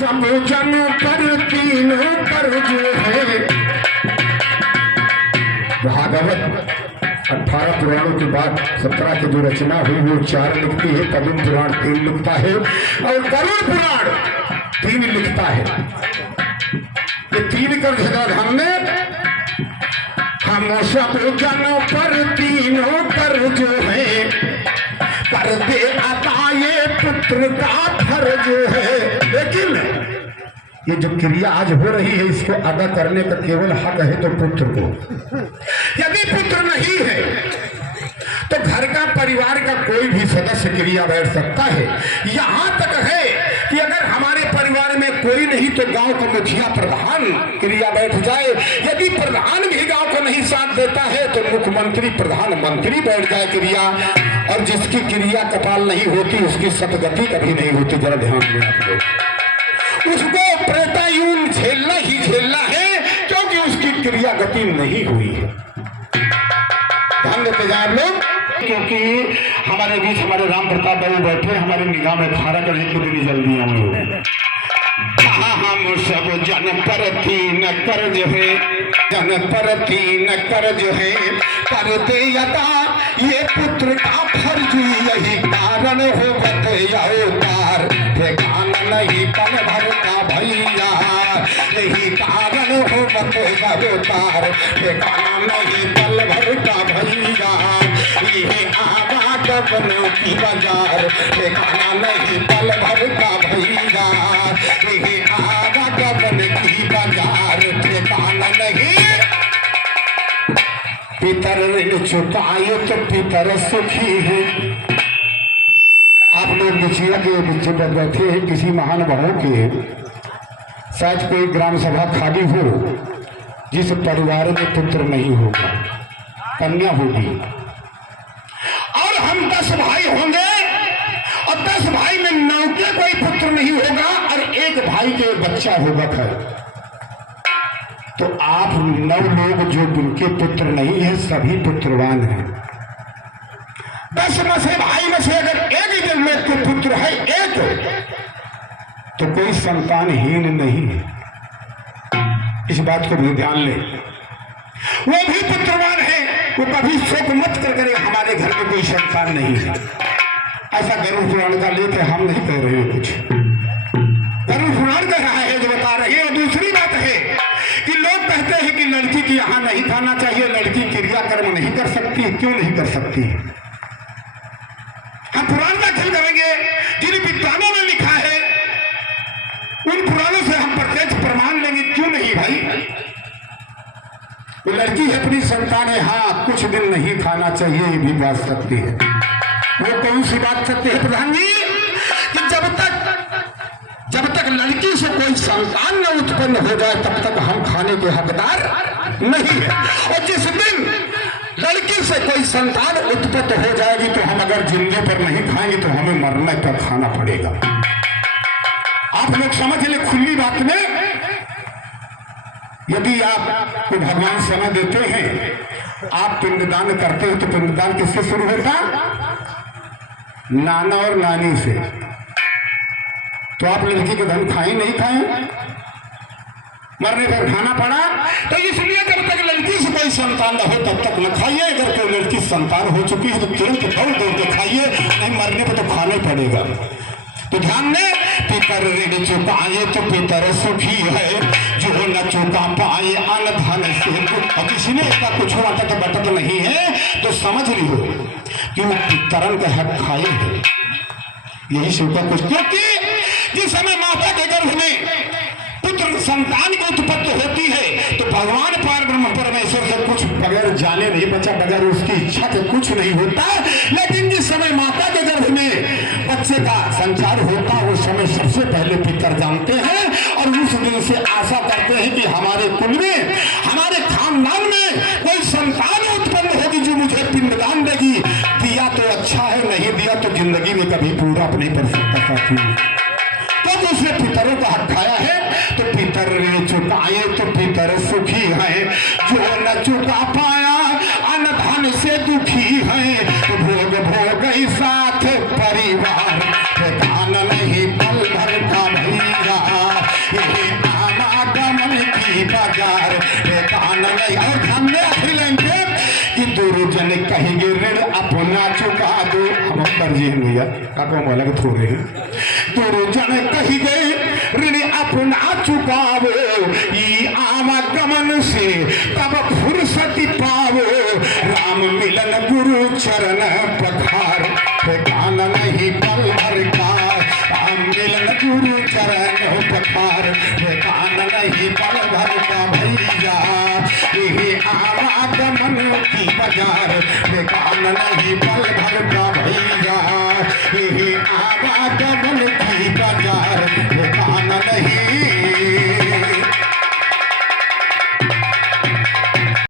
सब जन पर तीनों पर जो है। भागवत 18 पुराणों के बाद 17 की जो रचना हुई वो 4 लिखती है, पद्म पुराण 3 लिखता है और गरुड़ पुराण 3 लिखता है। ये 3 कर ध्यान में हम सब जन पर तीनों पर जो है कर दे अता ये पुत्र का फर्ज है। लेकिन ये जो क्रिया आज हो रही है इसको अदा करने का केवल हक है तो पुत्र को। यदि पुत्र नहीं है तो घर का परिवार का कोई भी सदस्य क्रिया बैठ सकता है। यहां तक है कि अगर हमारे परिवार में कोई नहीं तो गांव का मुखिया प्रधान क्रिया बैठ जाए। यदि प्रधान भी गांव को नहीं साथ देता है तो मुख्यमंत्री प्रधानमंत्री बैठ जाए क्रिया। और जिसकी क्रिया कपाल नहीं होती उसकी सतगति कभी नहीं होती। जरा ध्यान दें आप लोग, उसको प्रेतायुन झेलना ही झेलना है क्योंकि उसकी क्रिया गति नहीं हुई है। ध्यान देते जाए आप लोग, क्योंकि हमारे बीच हमारे राम प्रताप बाबू बैठे, हमारे निगाह में खारा करने के लिए जल्दी हम लोग हम सब जन पर तीन कर्ज है, जन पर तीन कर्ज है करते यदा ये पुत्र का फर्ज। यही कारण हो अवतार ठेकान नहीं पल भर का भैया। यही कारण हो अवतार ठेकान नहीं पल भर का भैया। ये आवागमन की बाजार ठेकाना नहीं पल भर का भैया। ये आवागमन की बाजार ठेकाना नहीं। पितर ऋण चुकाए तो पितर सुखी है। आप लोग मुझिया के पीछे बैठे हैं किसी महान भाव के, शायद कोई ग्राम सभा खाली हो जिस परिवार में पुत्र नहीं होगा, कन्या होगी, और हम 10 भाई होंगे और 10 भाई में 9 के कोई पुत्र नहीं होगा और एक भाई के बच्चा होगा खैर, तो आप 9 लोग जो जिनके पुत्र नहीं है सभी पुत्रवान हैं। 10 में से भाई में से अगर एक ही लोग को पुत्र है एक, तो कोई संतानहीन नहीं है। इस बात को भी ध्यान ले, वो भी पुत्रवान है। वो कभी शोक मत कर करे हमारे घर में कोई संतान नहीं है। ऐसा गरुड़ पुराण का लेके हम नहीं कह रहे हैं, कुछ गरुड़ पुराण कह रहा है जो बता रही है। और दूसरी बात है कि लोग कहते हैं कि लड़की की यहाँ नहीं खाना चाहिए, लड़की क्रियाकर्म नहीं कर सकती। क्यों नहीं कर सकती? हम पुराण दाखिल करेंगे जिन विद्वानों ने लिखा है उन पुराणों से हम प्रत्यक्ष प्रमाण लेंगे। क्यों नहीं भाई? वो लड़की है, अपनी संतान है, हाँ कुछ दिन नहीं खाना चाहिए, ये भी बात सकती है। वो कौन सी बात सकती है प्रधान जी? कि जब तक लड़की से कोई संतान न उत्पन्न हो जाए तब तक हम खाने के हकदार नहीं है। और जिस दिन लड़की से कोई संतान उत्पन्न हो जाएगी तो हम अगर जिंदगी पर नहीं खाएंगे तो हमें मरने पर खाना पड़ेगा। आप लोग समझ ले खुली बात में। यदि आपको भगवान समय देते हैं, आप पिंडदान करते हो तो पिंडदान किससे शुरू होता? नाना और नानी से। तो आप लड़की के धन खाए नहीं खाए, मरने पर खाना पड़ा। तो इसलिए जब तक लड़की से कोई संतान न हो तब तक न खाइए। अगर कोई लड़की संतान हो चुकी है तो तुरंत दौड़ दौड़ के खाइए, नहीं मरने पर तो खाना ही पड़ेगा। तो ध्यान दें, पितर ऋण चुकाए तो पितर सुखी है, जो न चुका पाए अन धन से। अब इसने इसका कुछ अटक बटक नहीं है तो समझ लियो कि वो पितरन का हक खाए है। यही शिवका कुछ, क्योंकि जिस समय माता के गर्भ में पुत्र संतान की उत्पत्ति होती है तो भगवान पार ब्रह्म परमेश्वर से कुछ बगैर जाने नहीं बचा, बगैर उसकी इच्छा के कुछ नहीं होता। लेकिन जिस समय माता के गर्भ में बच्चे का संचार होता है उस समय सबसे पहले पितर जानते हैं और उस दिन से आशा करते हैं कि हमारे कुल में, हमारे खानदान में कोई संतान उत्पन्न होगी जो मुझे पिंडदान देगी। दिया तो अच्छा है, नहीं दिया तो जिंदगी में कभी पूरा नहीं कर सकता साथी। तो उसने पितरों का हक खाया है। तो पितर ऋण चुकाए तो पितर सुखी है, जो न चुका पाया अन धन से दुखी है। तो भोग भोग साथ परिवार ठिकाना नहीं पल भर का भैया। मर्जी है भैया काको हम अलग थोड़े हैं तोरो जन कही गए ऋण अपना चुकावो ई आवागमन से तब फुर्सती पावो राम मिलन गुरु चरण पखार ठिकाना नहीं पल भर का राम मिलन गुरु चरण पखार ठिकाना नहीं पल भर का भैया यही आवागमन की बाजार ठिकाना नहीं पल